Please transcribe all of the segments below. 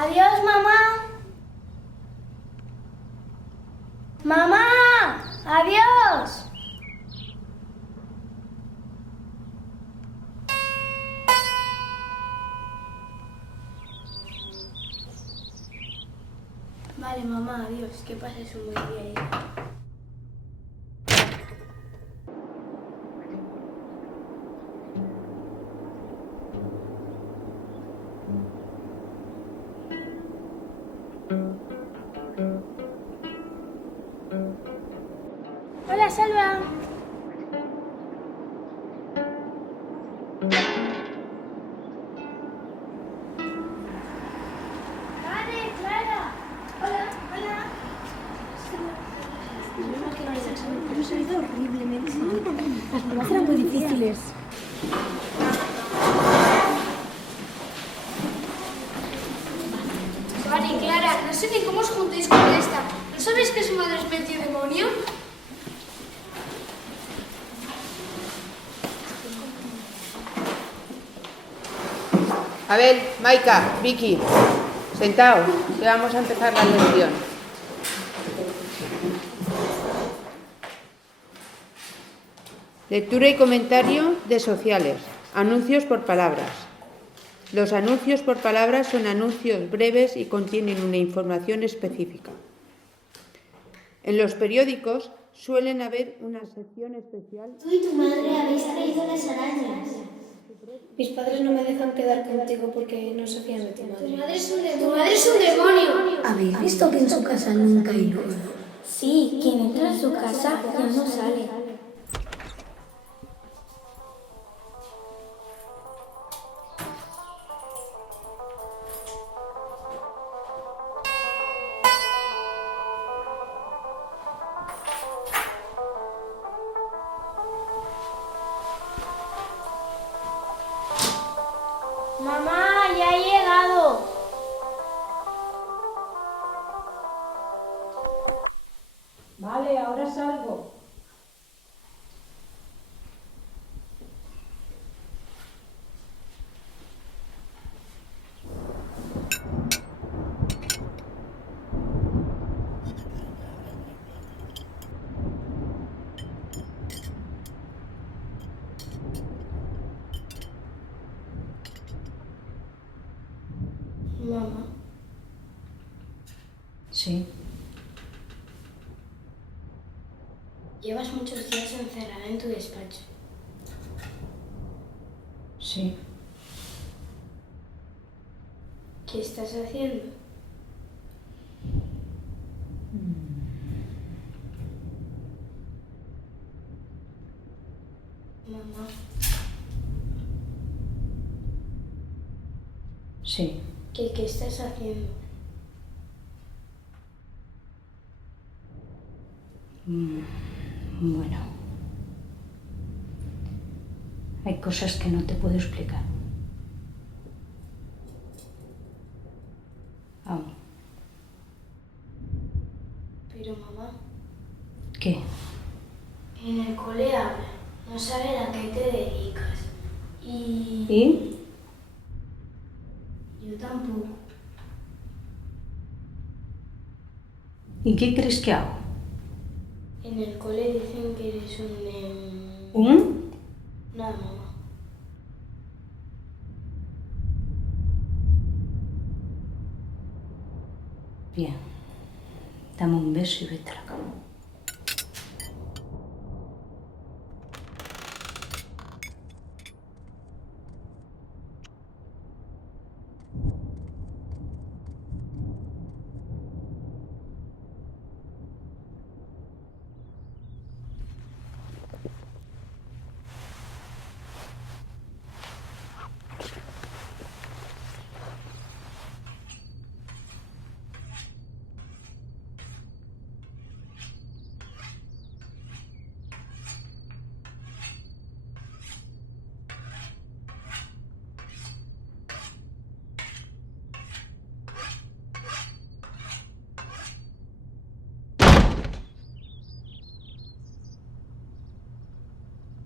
Adiós, mamá. Mamá, adiós. Vale, mamá, adiós. Que pases un buen día. Hola, Salva. Vale, Clara. Hola, hola. Pero se ha ido horriblemente. Las pruebas eran muy difíciles. Vale, Clara, no sé ni cómo os juntéis con esta. ¿No sabéis que su madre es medio demonio? Abel, Maika, Vicky, sentaos, que vamos a empezar la lección. Lectura y comentario de sociales. Anuncios por palabras. Los anuncios por palabras son anuncios breves y contienen una información específica. En los periódicos suelen haber una sección especial. Tú y tu madre habéis traído las arañas. Mis padres no me dejan quedar contigo porque no se fían de tu madre. Tu madre es un demonio. ¿Habéis visto que en su casa nunca hay luz? Sí, quien entra en su casa ya no sale. Mamá, ya he llegado. Vale, ahora salgo. Mamá, Sí. llevas muchos días encerrada en tu despacho. Sí. ¿Qué estás haciendo? Sí. ¿Qué estás haciendo? Bueno. Hay cosas que no te puedo explicar. Aún. Pero mamá, ¿Qué? en el cole hablan, no saben a qué te dedicas. ¿Y? Yo tampoco. ¿Y qué crees que hago? En el cole dicen que eres ¿Un? Nada, mamá. Bien. Dame un beso y vete a la cama.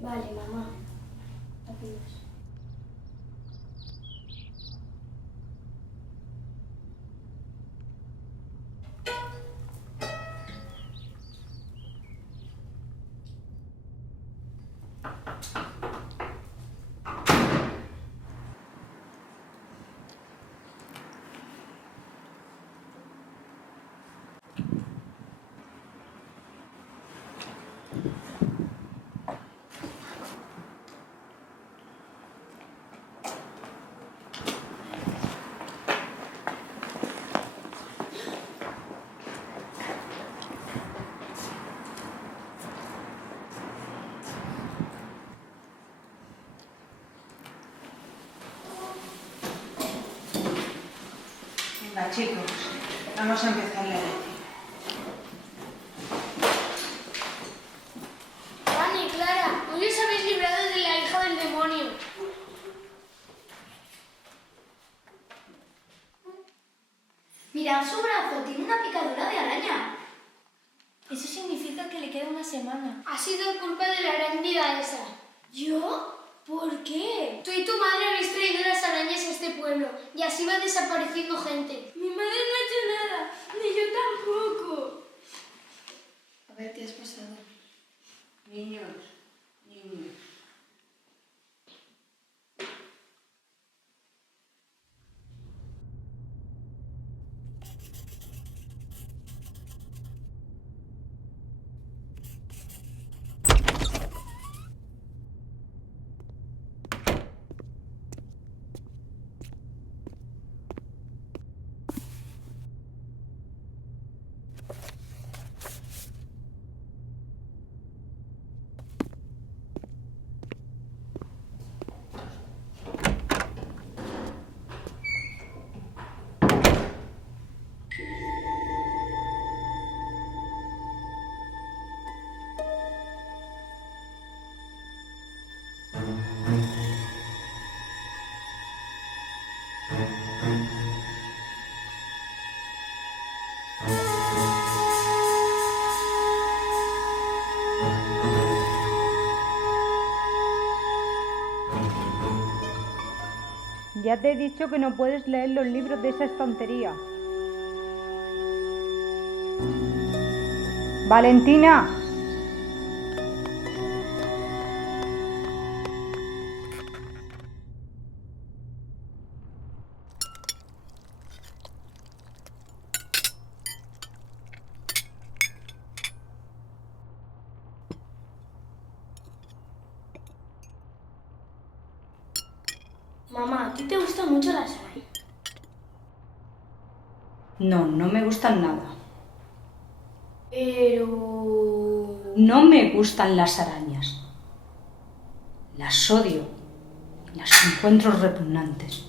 Vale, mamá. Adiós. Venga, chicos, vamos a empezar la lección. Dani, Clara, hoy os habéis librado de la hija del demonio. Mirad su brazo, tiene una picadura de araña. Eso significa que le queda una semana. Ha sido culpa de la arácnida esa. ¿Yo? ¿Por qué? Tú y tu madre habéis traído las arañas a este pueblo y así va desapareciendo gente. Mi madre no ha hecho nada, ni yo tampoco. A ver, ¿qué has pasado? Niños. Ya te he dicho que no puedes leer los libros de esa estantería. ¡Valentina! Mamá, ¿a ti te gustan mucho las arañas? No, no me gustan nada. Pero... No me gustan las arañas. Las odio. Las encuentro repugnantes.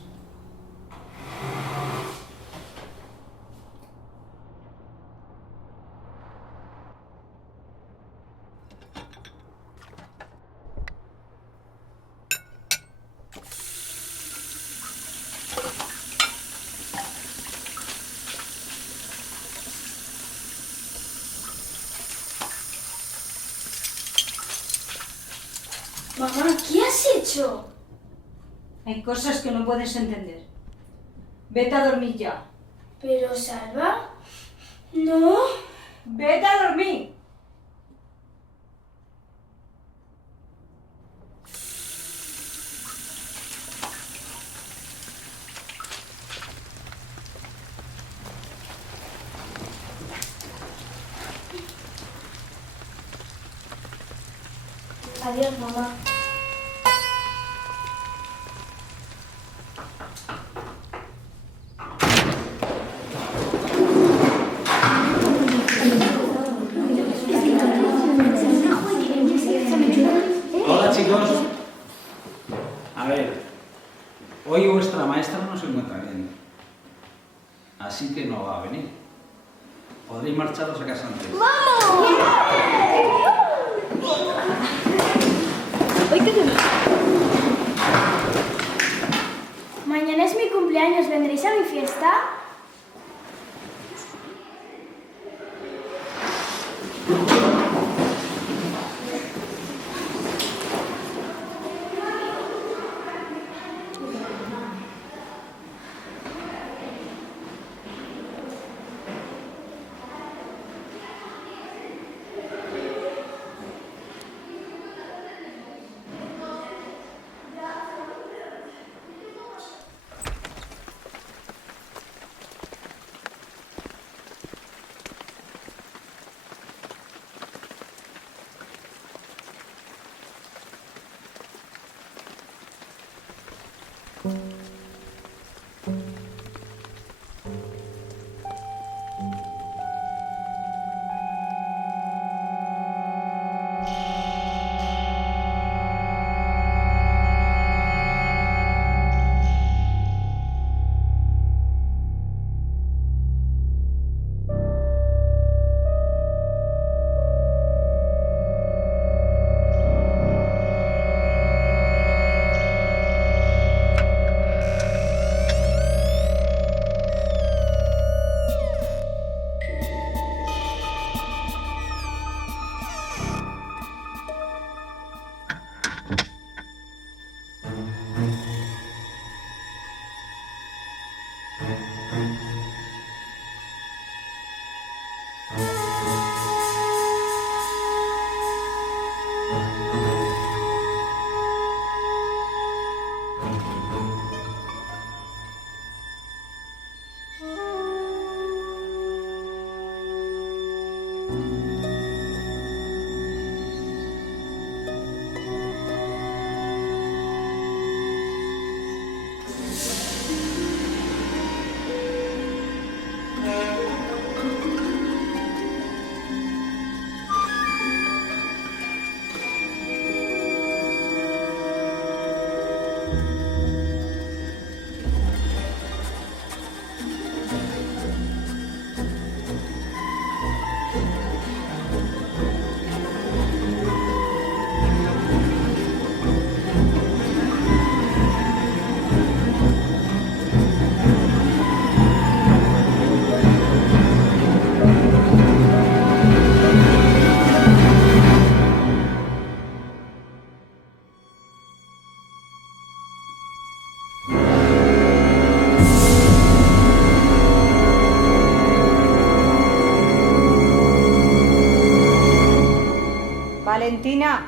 Mamá, ¿qué has hecho? Hay cosas que no puedes entender. Vete a dormir ya. Pero, Salva... No... ¡Vete a dormir! Adiós, mamá. Hola chicos. A ver, hoy vuestra maestra no se encuentra bien, así que no va a venir. Podréis marcharos a casa antes. Mañana es mi cumpleaños, ¿vendréis a mi fiesta? Valentina.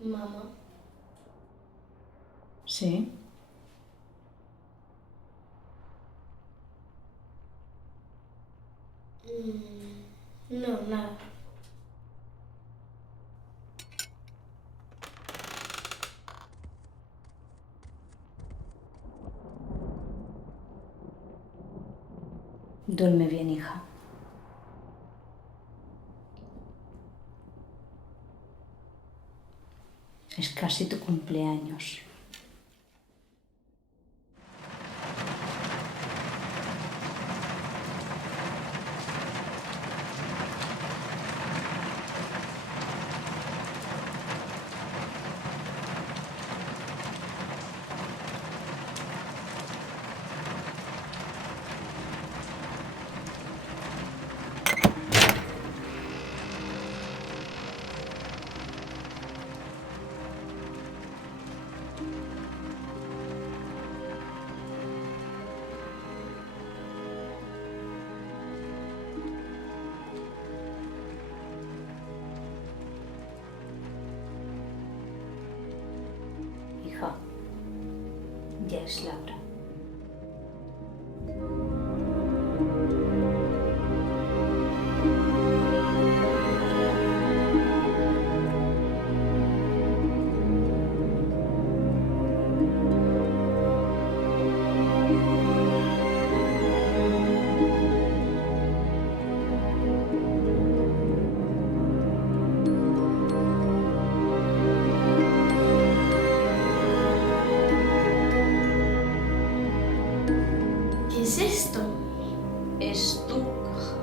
Mamá, Sí. no, nada. Duerme bien, hija. Es casi tu cumpleaños. Hija, ya es la hora. ¿Qué es esto? Es tu caja.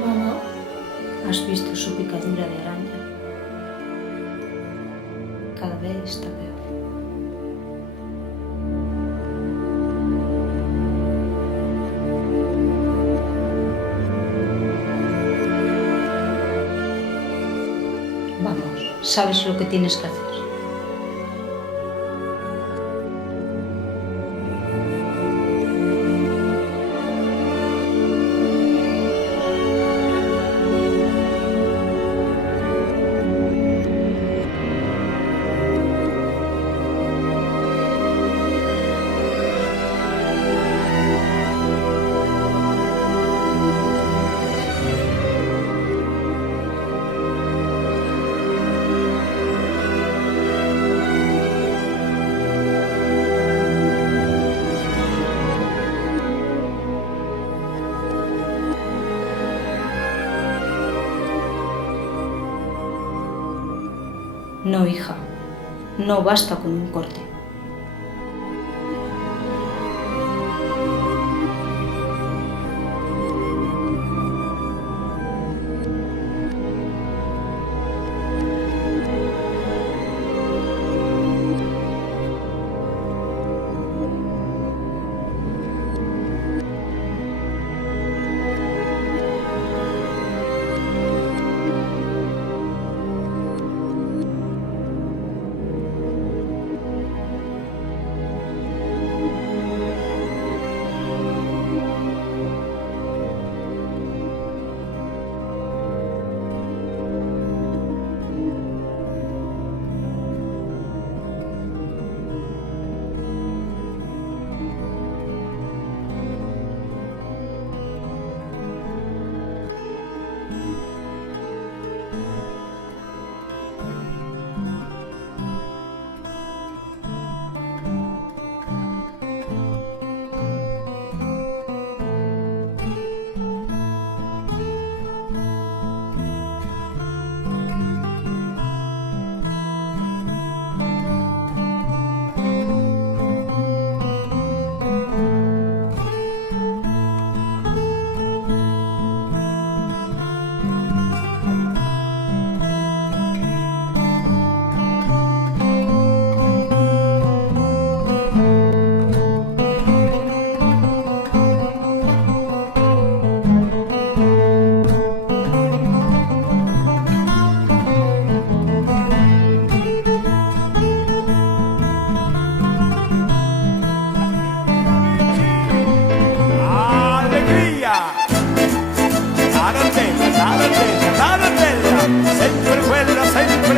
Mamá, ¿Has visto su picadura de araña? Cada vez está peor. Vamos, sabes lo que tienes que hacer. No, hija, no basta con un corte.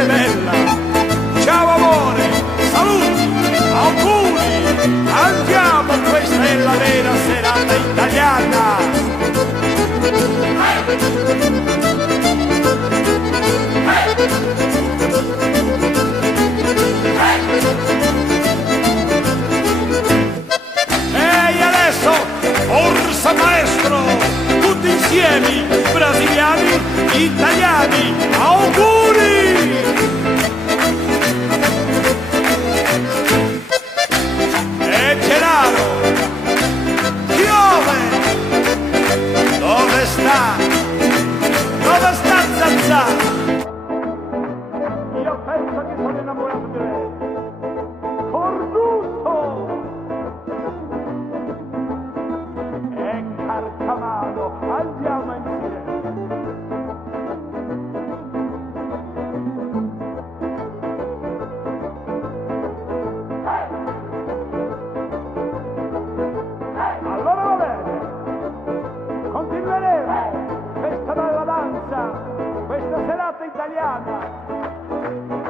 bella. Ciao amore, saluti, auguri, andiamo, questa è la vera serata italiana. Ehi adesso, forza maestro, tutti insieme, brasiliani, italiani, auguri! E Gennaro, piove! Dove sta? Dove sta Zazà? Io penso che sono innamorato di lei. Cornuto! E Carcamano, andiamo insieme. Allora va bene, continueremo questa bella danza, questa serata italiana.